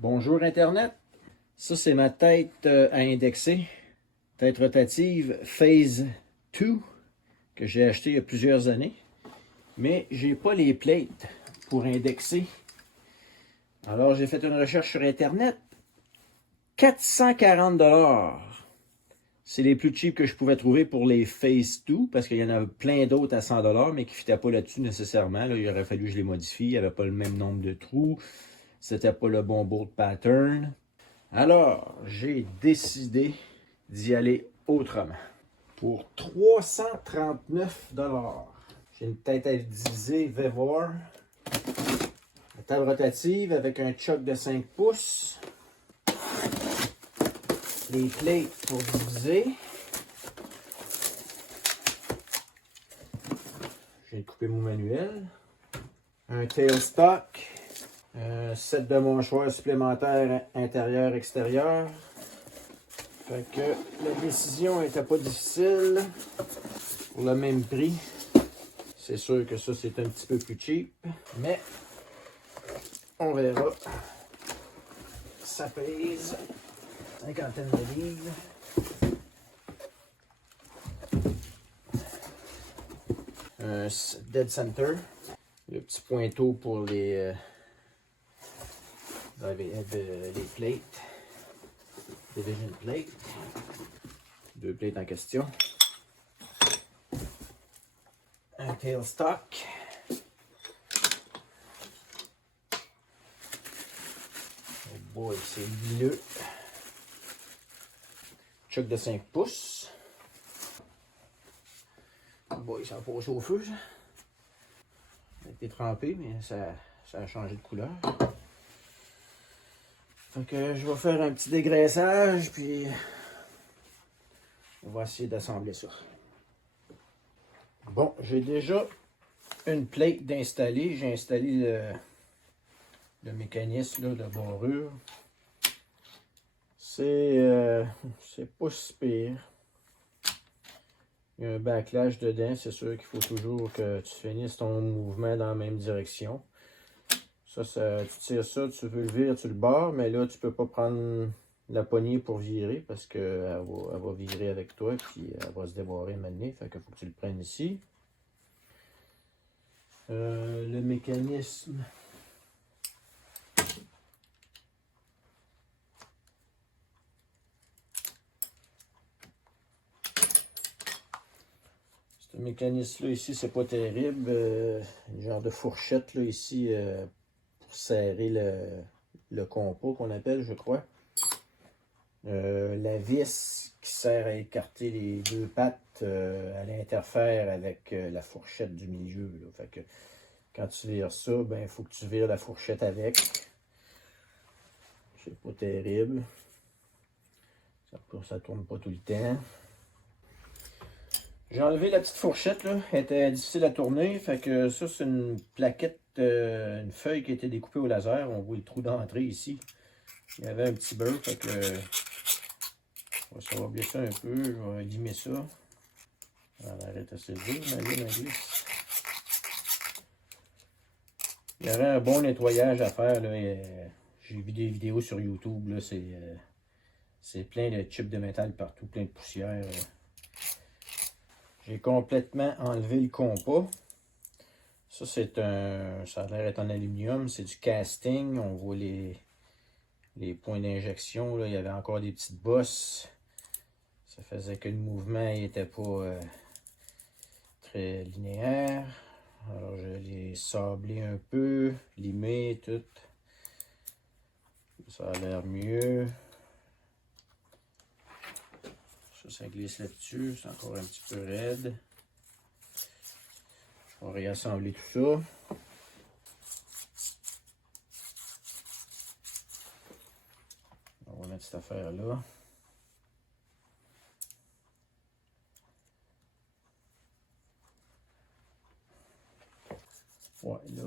Bonjour Internet, ça c'est ma tête à indexer, tête rotative Phase 2 que j'ai acheté il y a plusieurs années, mais j'ai pas les plates pour indexer. Alors j'ai fait une recherche sur Internet, 440$. C'est les plus cheap que je pouvais trouver pour les Phase 2 parce qu'il y en a plein d'autres à 100$ mais qui ne fitaient pas là-dessus nécessairement. Là, il aurait fallu que je les modifie, il n'y avait pas le même nombre de trous, c'était pas le bon bolt pattern. Alors, j'ai décidé d'y aller autrement. Pour 339$, j'ai une tête à diviser Vevor. Une table rotative avec un choc de 5 pouces. Les plates pour diviser. J'ai coupé mon manuel. Un tailstock. Un set de mouchoirs supplémentaires intérieur-extérieur. Fait que la décision n'était pas difficile. Pour le même prix. C'est sûr que ça, c'est un petit peu plus cheap. Mais on verra. Ça pèse cinquantaine de livres. Un dead center. Le petit pointeau pour les plates. Division plate. Deux plates en question. Un tailstock. Oh boy, c'est lumineux. Choc de 5 pouces. Oh boy, ça a passé au feu, ça. Ça a été trempé, mais ça a changé de couleur. Fait que je vais faire un petit dégraissage, puis on va essayer d'assembler ça. Bon, j'ai déjà une plate d'installer. J'ai installé le mécanisme là, de barrure. C'est pas si pire. Il y a un backlash dedans. C'est sûr qu'il faut toujours que tu finisses ton mouvement dans la même direction. Ça, tu tires ça, tu veux le virer, tu le barres, mais là, tu peux pas prendre la poignée pour virer parce qu'elle va virer avec toi puis elle va se débarrer maintenant. Fait qu'il faut que tu le prennes ici. Le mécanisme. Ce mécanisme-là ici, c'est pas terrible. Une genre de fourchette là ici pour serrer le compas qu'on appelle, je crois. La vis qui sert à écarter les deux pattes, elle interfère avec la fourchette du milieu. Là. Fait que quand tu vires ça, ben il faut que tu vires la fourchette avec. C'est pas terrible. Ça tourne pas tout le temps. J'ai enlevé la petite fourchette, là. Elle était difficile à tourner. Fait que ça, c'est une plaquette, une feuille qui a été découpée au laser. On voit le trou d'entrée ici. Il y avait un petit beurre. Fait que on va s'enlever ça un peu. Je vais limer ça. On va arrêter assez dur, ma glisse. Il y aurait un bon nettoyage à faire, là. J'ai vu des vidéos sur YouTube, là. C'est plein de chips de métal partout, plein de poussière. J'ai complètement enlevé le compas. Ça, ça a l'air d'être en aluminium. C'est du casting. On voit les points d'injection. Il y avait encore des petites bosses. Ça faisait que le mouvement n'était pas très linéaire. Alors, je l'ai sablé un peu, limé, tout. Ça a l'air mieux. Ça glisse là-dessus. C'est encore un petit peu raide. Je vais réassembler tout ça. On va mettre cette affaire-là. Ouais, là,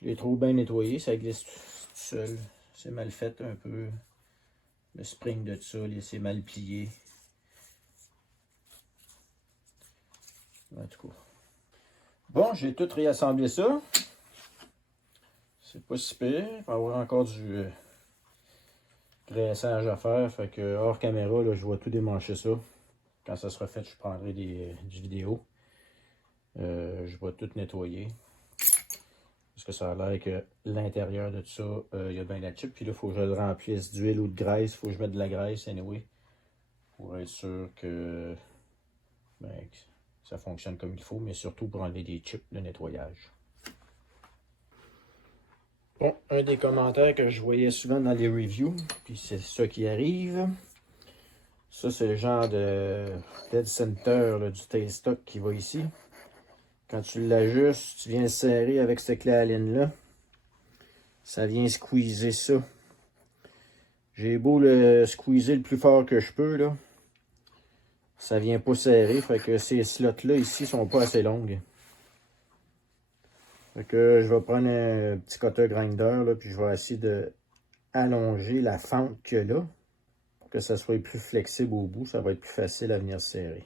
je l'ai trop bien nettoyé. Ça glisse tout seul. C'est mal fait un peu. Le spring de ça, c'est mal plié. En tout cas. Bon, j'ai tout réassemblé ça. C'est pas si pire. Il va y avoir encore du graissage à faire. Fait que hors caméra, là, je vais tout démancher ça. Quand ça sera fait, je prendrai du vidéo. Je vais tout nettoyer. Parce que ça a l'air que l'intérieur de tout ça, il y a bien la chip. Puis là, il faut que je le remplisse d'huile ou de graisse. Il faut que je mette de la graisse, anyway. Pour être sûr que, que ça fonctionne comme il faut. Mais surtout pour enlever des chips, le nettoyage. Bon, un des commentaires que je voyais souvent dans les reviews, puis c'est ça qui arrive. Ça, c'est le genre de dead center là, du tailstock qui va ici. Quand tu l'ajustes, tu viens serrer avec cette clé à laine là. Ça vient squeezer ça. J'ai beau le squeezer le plus fort que je peux là. Ça vient pas serrer. Fait que ces slots là ici sont pas assez longues. Fait que je vais prendre un petit cutter grinder là, puis je vais essayer de allonger la fente qu'il y a là. Pour que ça soit plus flexible au bout. Ça va être plus facile à venir serrer.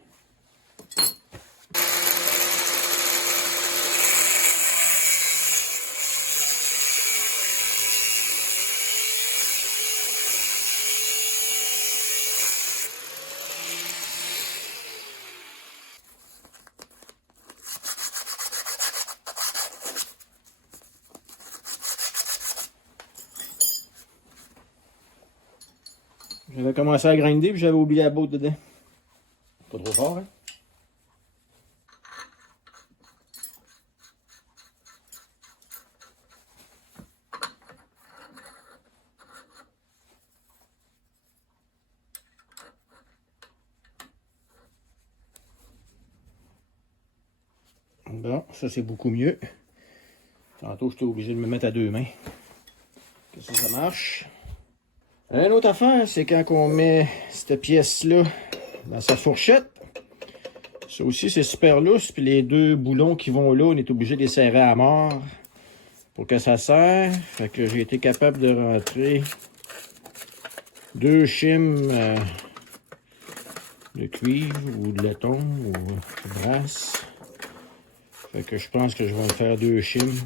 J'avais commencé à grinder puis j'avais oublié la botte dedans. Pas trop fort, hein? Bon, ça c'est beaucoup mieux. Tantôt, j'étais obligé de me mettre à deux mains. Que ça marche. Une autre affaire, c'est quand on met cette pièce-là dans sa fourchette. Ça aussi, c'est super lousse. Puis les deux boulons qui vont là, on est obligé de les serrer à mort pour que ça serre. Fait que j'ai été capable de rentrer deux chimes de cuivre ou de laiton ou de brasse. Fait que je pense que je vais me faire deux chimes.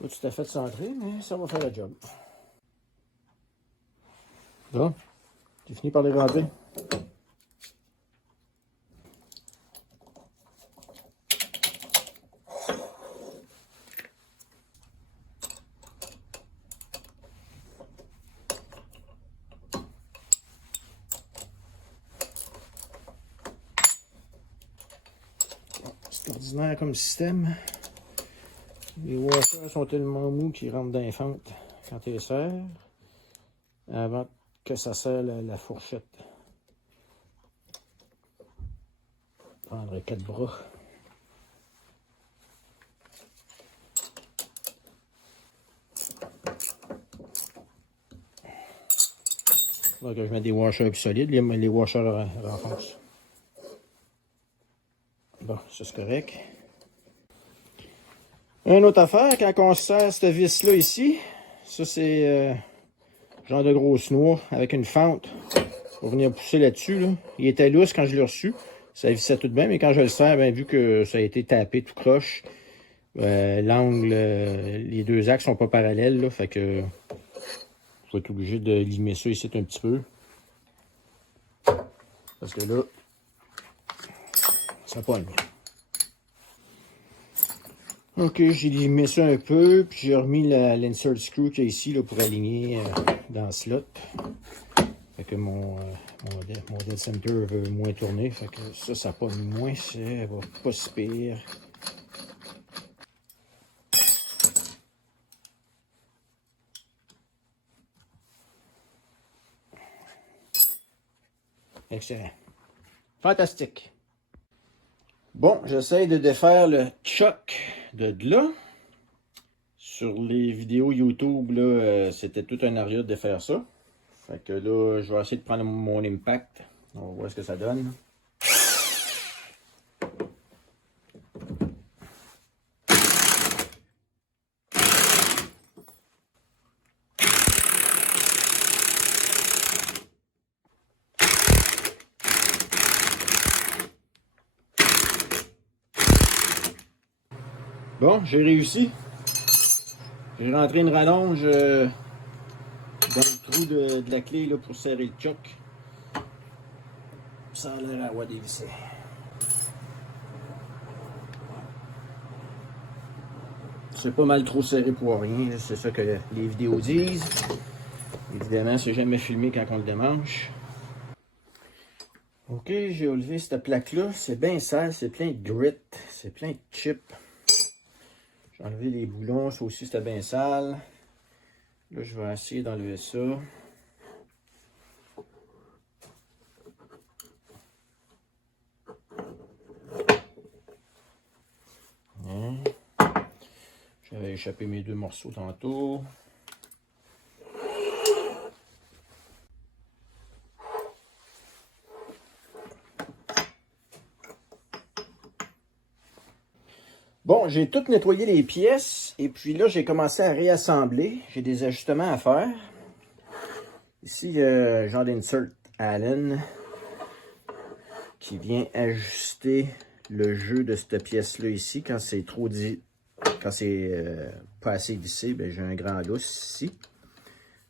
Pas tout à fait centré, mais ça va faire le job. Bon, j'ai fini par les rentrer. C'est ordinaire comme système. Les washers sont tellement mous qu'ils rentrent dans les fentes quand tu les serres avant que ça serre la fourchette. Je prendrai 4 bras. Donc je mets des washers plus solides, les washers renfoncent. Bon, ça c'est correct. Une autre affaire, quand on serre cette vis-là ici, ça c'est genre de grosse noix avec une fente pour venir pousser là-dessus. Là. Il était lousse quand je l'ai reçu, ça vissait tout de bien, mais quand je le serre, ben, vu que ça a été tapé tout croche, l'angle, les deux axes sont pas parallèles, là, fait que je vais être obligé de limer ça ici un petit peu. Parce que là, ça pogne. Ok, j'ai limé ça un peu, puis j'ai remis l'insert screw qu'il y a ici là, pour aligner dans le slot. Fait que mon dead center veut moins tourner, fait que ça pogne moins, ça va pas si pire. Excellent. Fantastique. Bon, j'essaie de défaire le choc de là sur les vidéos YouTube, là, c'était tout un ariat de faire ça. Fait que là, je vais essayer de prendre mon impact. On va voir ce que ça donne. Bon, j'ai réussi. J'ai rentré une rallonge dans le trou de la clé là, pour serrer le choc. Ça a l'air à avoir dévissé. C'est pas mal trop serré pour rien, c'est ça que les vidéos disent. Évidemment, c'est jamais filmé quand on le démanche. Ok, j'ai enlevé cette plaque-là. C'est bien sale, c'est plein de grit, c'est plein de chips. J'ai enlevé les boulons, ça aussi c'était bien sale. Là, je vais essayer d'enlever ça. Hein? J'avais échappé mes 2 morceaux tantôt. Bon, j'ai tout nettoyé les pièces et puis là, j'ai commencé à réassembler. J'ai des ajustements à faire. Ici, genre d'insert Allen qui vient ajuster le jeu de cette pièce-là ici. Quand c'est trop quand c'est pas assez vissé, ben, j'ai un grand lousse ici.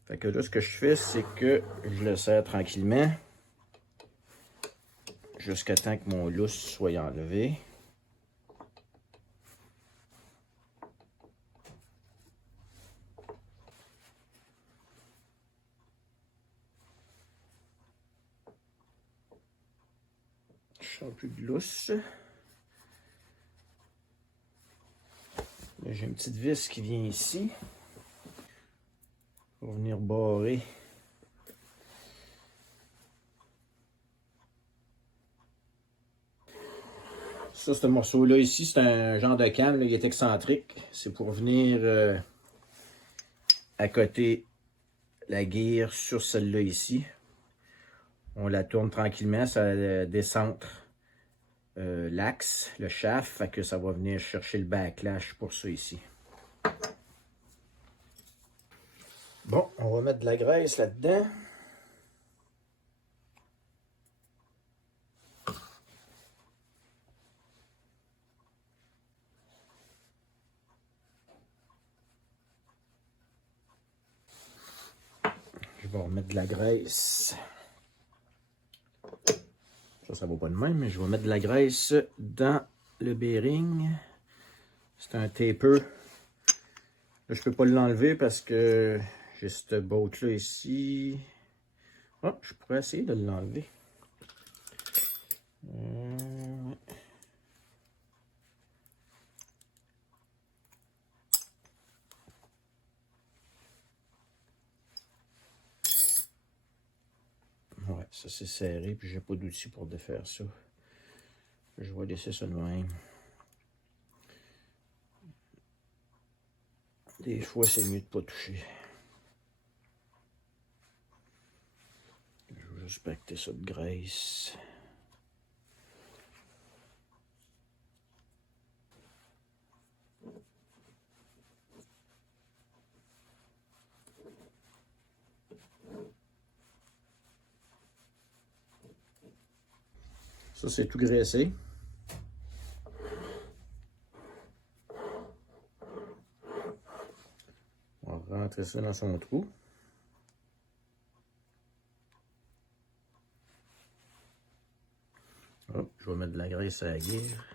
Fait que là, ce que je fais, c'est que je le serre tranquillement jusqu'à temps que mon lousse soit enlevé. Je sors plus de lousse. J'ai une petite vis qui vient ici pour venir barrer ça. Ce morceau-là ici, c'est un genre de cam, là, il est excentrique. C'est pour venir accoter la guire sur celle-là ici. On la tourne tranquillement, ça décentre l'axe, le shaft, fait que ça va venir chercher le backlash pour ça ici. Bon, on va mettre de la graisse là-dedans. Je vais remettre de la graisse. Ça va pas de même, mais je vais mettre de la graisse dans le bearing. C'est un taper. Là, je peux pas l'enlever parce que j'ai cette botte-là ici. Oh, je pourrais essayer de l'enlever. Ouais, ça c'est serré, puis j'ai pas d'outil pour défaire ça. Je vais laisser ça de même. Des fois, c'est mieux de pas toucher. Je vais juste pacter ça de graisse. Ça, c'est tout graissé. On va rentrer ça dans son trou. Hop, je vais mettre de la graisse à la guire.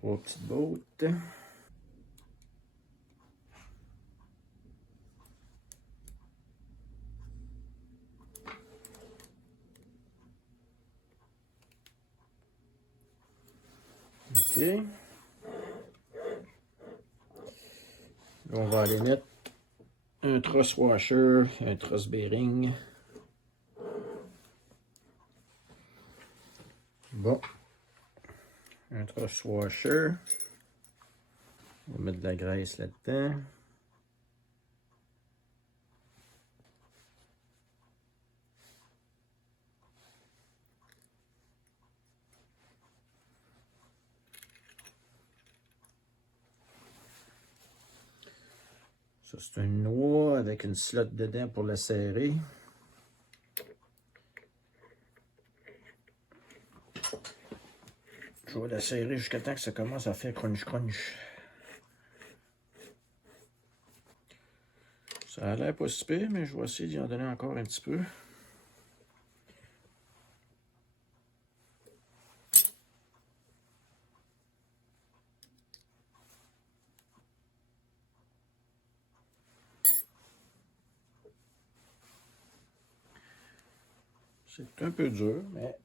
Trois petites bottes. OK. Là, on va aller mettre un truss washer, un truss bearing. Bon. Un truss washer. On va mettre de la graisse là-dedans. Ça, c'est une noix avec une slot dedans pour la serrer. Je vais la serrer jusqu'à temps que ça commence à faire crunch. Ça a l'air pas si pire, mais je vais essayer d'y en donner encore un petit peu. C'est un peu dur, mais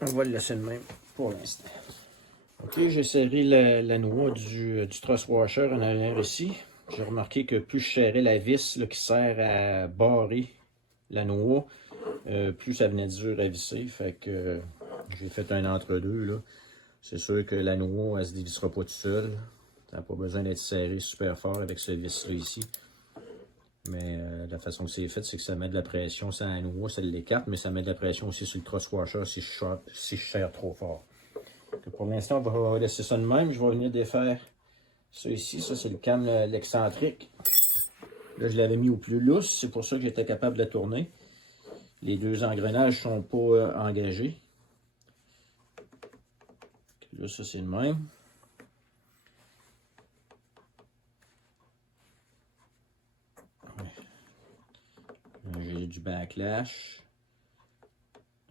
on va le laisser de même pour l'instant. Ok, j'ai serré la noix du truss washer en arrière ici. J'ai remarqué que plus je serrais la vis là, qui sert à barrer la noix, plus ça venait dur à visser. Fait que j'ai fait un entre-deux là. C'est sûr que la noix, elle se dévissera pas tout seul. Ça n'a pas besoin d'être serré super fort avec ce vis-là ici. Mais la façon que c'est fait, c'est que ça met de la pression sur la noix, ça l'écarte, mais ça met de la pression aussi sur le truss washer si je serre trop fort. Donc pour l'instant, on va laisser ça de même. Je vais venir défaire ça ici. Ça, c'est le cam l'excentrique. Là, je l'avais mis au plus lousse. C'est pour ça que j'étais capable de la tourner. Les deux engrenages ne sont pas engagés. Là, ça, c'est le même. J'ai du backlash.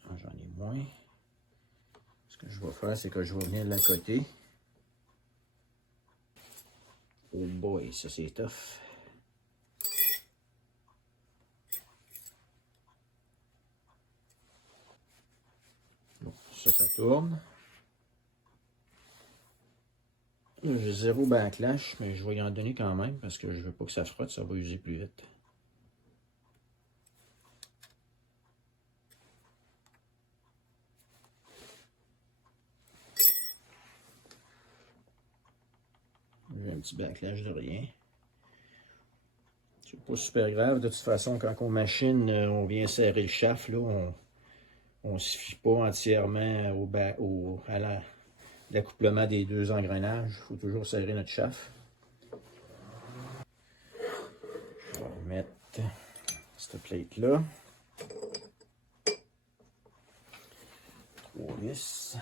J'en ai moins. Ce que je vais faire, c'est que je vais venir de la côté. Oh boy, ça c'est tough. Bon, ça tourne. J'ai zéro backlash, mais je vais y en donner quand même parce que je veux pas que ça frotte, ça va user plus vite. J'ai un petit backlash de rien. C'est pas super grave. De toute façon, quand on machine, on vient serrer le shaft, là, on ne se fie pas entièrement à l'accouplement des deux engrenages. Il faut toujours serrer notre shaft. Je vais remettre cette plate-là. 3 vis.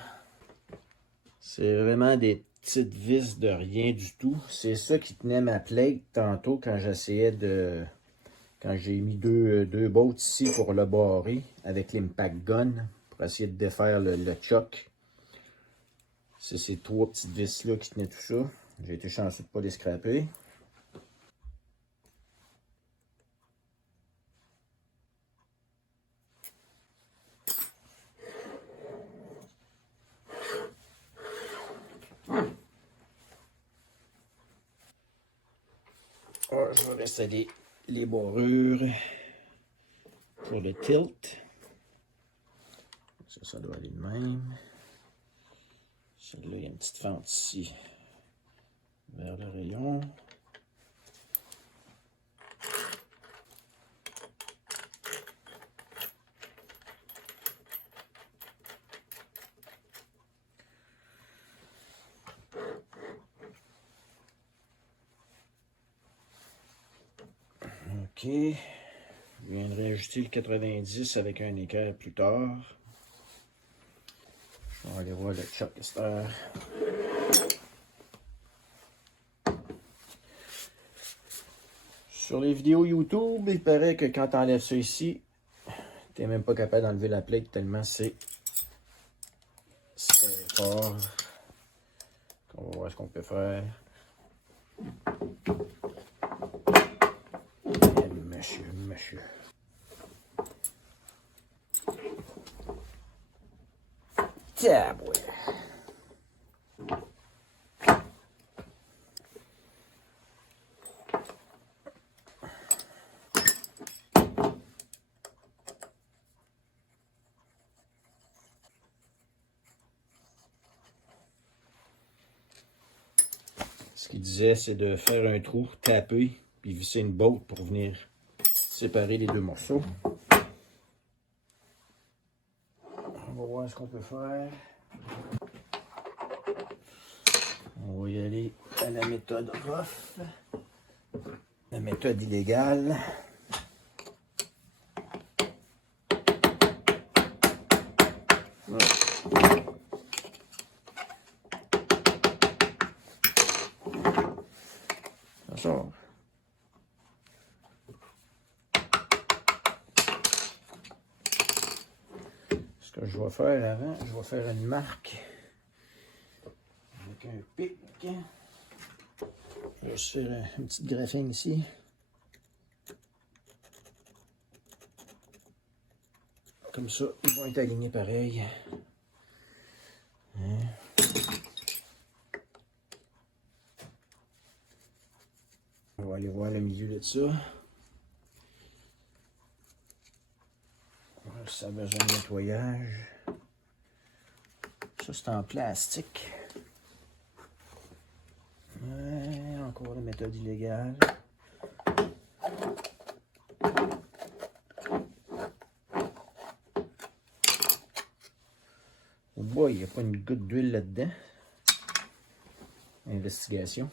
C'est vraiment des petites vis de rien du tout. C'est ça qui tenait ma plate tantôt quand j'essayais de... Quand j'ai mis deux bolts ici pour le barrer avec l'impact gun pour essayer de défaire le choc. C'est ces 3 petites vis-là qui tenaient tout ça. J'ai été chanceux de ne pas les scraper. Je vais restaller les barrures pour le tilt. Ça doit aller de même. Celle-là, il y a une petite fente ici vers le rayon. OK. Je viendrai ajuster le 90 avec un équerre plus tard. Je vais aller voir le Chuckster. Sur les vidéos YouTube, il paraît que quand tu enlèves ça ici, tu n'es même pas capable d'enlever la plate tellement c'est fort. On va voir ce qu'on peut faire. Monsieur. Tiens, ouais. Ce qu'il disait, c'est de faire un trou, taper, puis visser une botte pour venir séparer les deux morceaux. On va voir ce qu'on peut faire. On va y aller à la méthode rough, la méthode illégale. Voilà. Ça sort. Ce que je vais faire avant, je vais faire une marque avec un pic. Je vais juste faire une petite graphine ici. Comme ça, ils vont être alignés pareil. Hein? On va aller voir le milieu de ça. Ça a besoin de nettoyage. Ça, c'est en plastique. Ouais, encore la méthode illégale. Oh boy, il n'y a pas une goutte d'huile là-dedans. Investigation.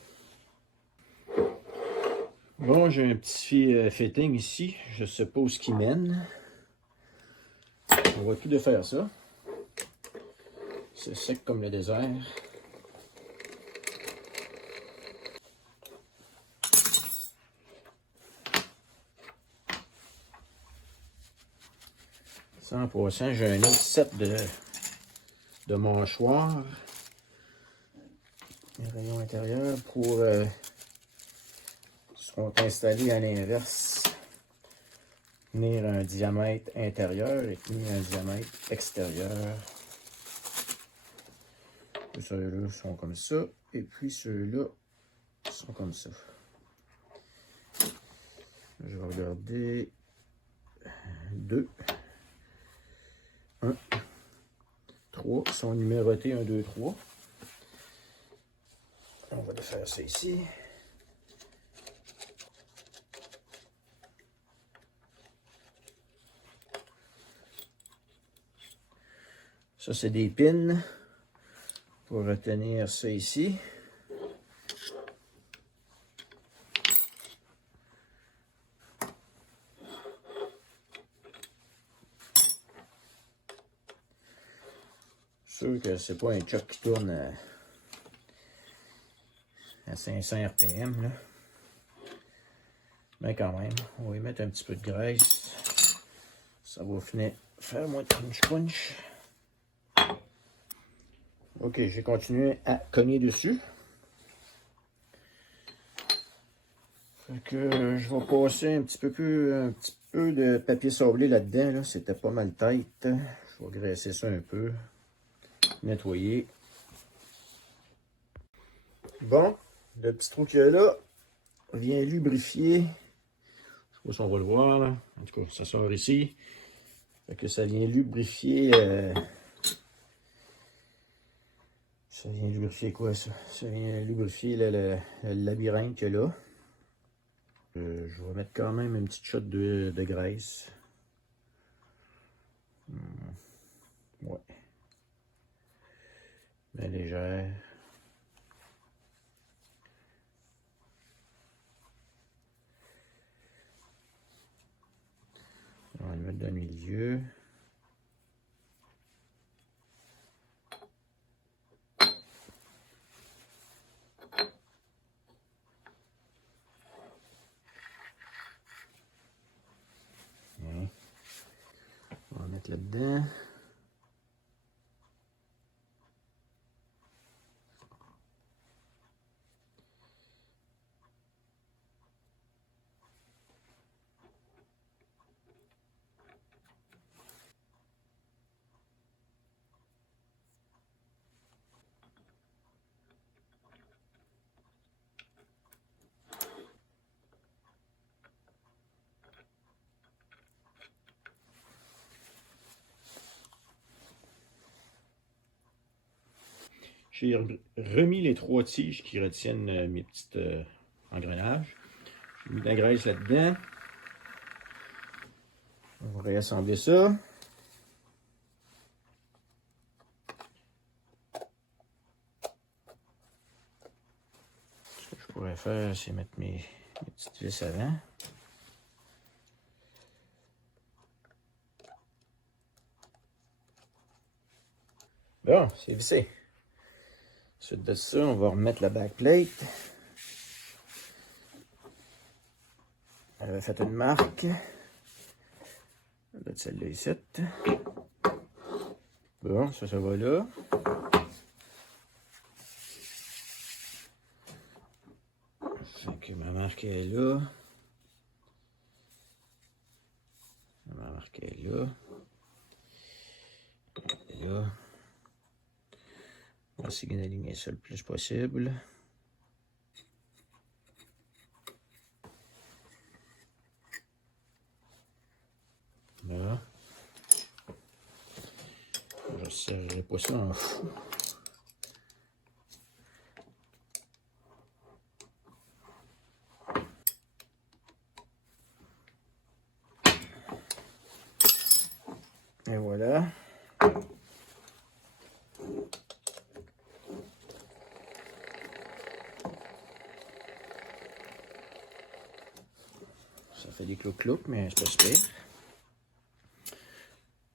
Bon, j'ai un petit fitting ici. Je ne sais pas où ce qui mène. On va tout défaire ça. C'est sec comme le désert. Ça, en passant, j'ai un autre set de mâchoires. Les rayons intérieurs pour seront installés à l'inverse. Tenir un diamètre intérieur et tenir un diamètre extérieur. Ceux-là sont comme ça. Et puis ceux-là sont comme ça. Je vais regarder 2, 1, 3. Ils sont numérotés 1, 2, 3. On va défaire ça ici. Ça, c'est des pins pour retenir ça ici. Sûr que c'est pas un choc qui tourne à 500 RPM, là. Mais quand même, on va y mettre un petit peu de graisse. Ça va finir faire moins de crunch. Ok, j'ai continué à cogner dessus. Fait que je vais passer un petit peu de papier sablé là-dedans. Là. C'était pas mal tête. Je vais graisser ça un peu. Nettoyer. Bon, le petit trou qu'il y a là vient lubrifier. Je sais pas si on va le voir là. En tout cas, ça sort ici. Fait que ça vient lubrifier. Ça vient lubrifier quoi ça? Ça vient lubrifier le labyrinthe qu'il y a là. Je vais mettre quand même une petite shot de graisse. Ouais. Mais légère. On va le mettre dans le milieu. On va mettre là-dedans. J'ai remis les 3 tiges qui retiennent mes petits engrenages. J'ai mis de la graisse là-dedans. On va réassembler ça. Ce que je pourrais faire, c'est mettre mes petites vis avant. Bon, c'est vissé. Ensuite de ça, on va remettre la backplate. Elle avait fait une marque. Là, celle-là ici. Bon, ça va là. Fait que ma marque est là. Ma marque est là. Et là. On va essayer d'aligner ça le plus possible. Là. Je ne serrerai pas ça en fou. Et voilà. Ça fait des clouc-clouc, mais c'est pas super.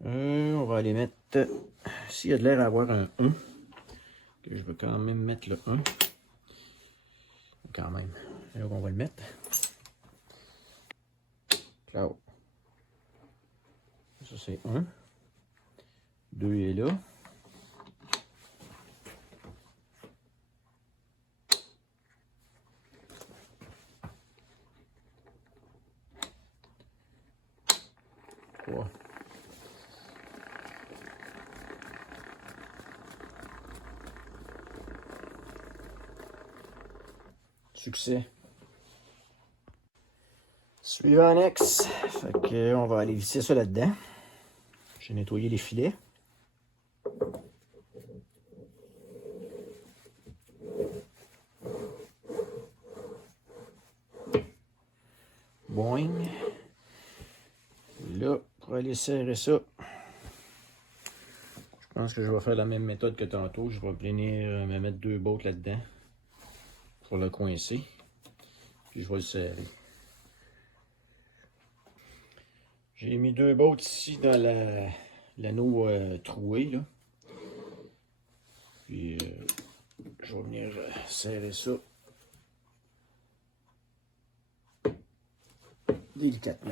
On va aller mettre, s'il y a de l'air à avoir un 1, que je veux quand même mettre le 1. Quand même. C'est là qu'on va le mettre. Là haut. Ça c'est 1. 2 est là. Trois. Succès. Suivant annexe. Fait que on va aller visser ça là-dedans. J'ai nettoyé les filets. Boing. Là, pour aller serrer ça, je pense que je vais faire la même méthode que tantôt. Je vais venir me mettre 2 bottes là-dedans pour le coincer. Puis je vais le serrer. J'ai mis 2 bottes ici dans l'anneau troué. Là. Puis je vais venir serrer ça délicatement.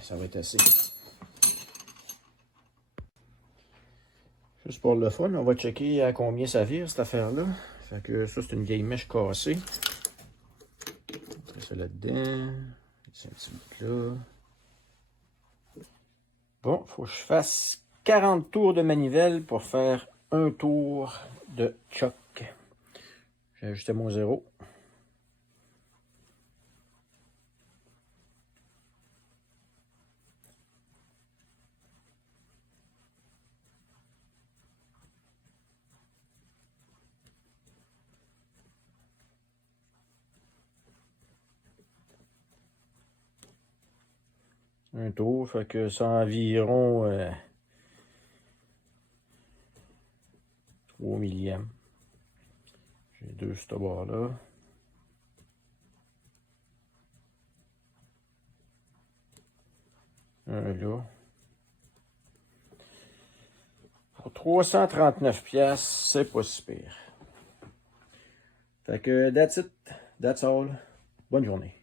Ça va être assez. Juste pour le fun, on va checker à combien ça vire cette affaire-là. Fait que ça, c'est une vieille mèche cassée. On met ça là-dedans. C'est un petit bout là. Bon, il faut que je fasse 40 tours de manivelle pour faire un tour de choc. J'ai ajusté mon 0. Un tour, fait que c'est environ 3 millièmes. J'ai 2 sur ce bord-là. Un là. Pour 339$, c'est pas si pire. Fait que that's it, that's all. Bonne journée.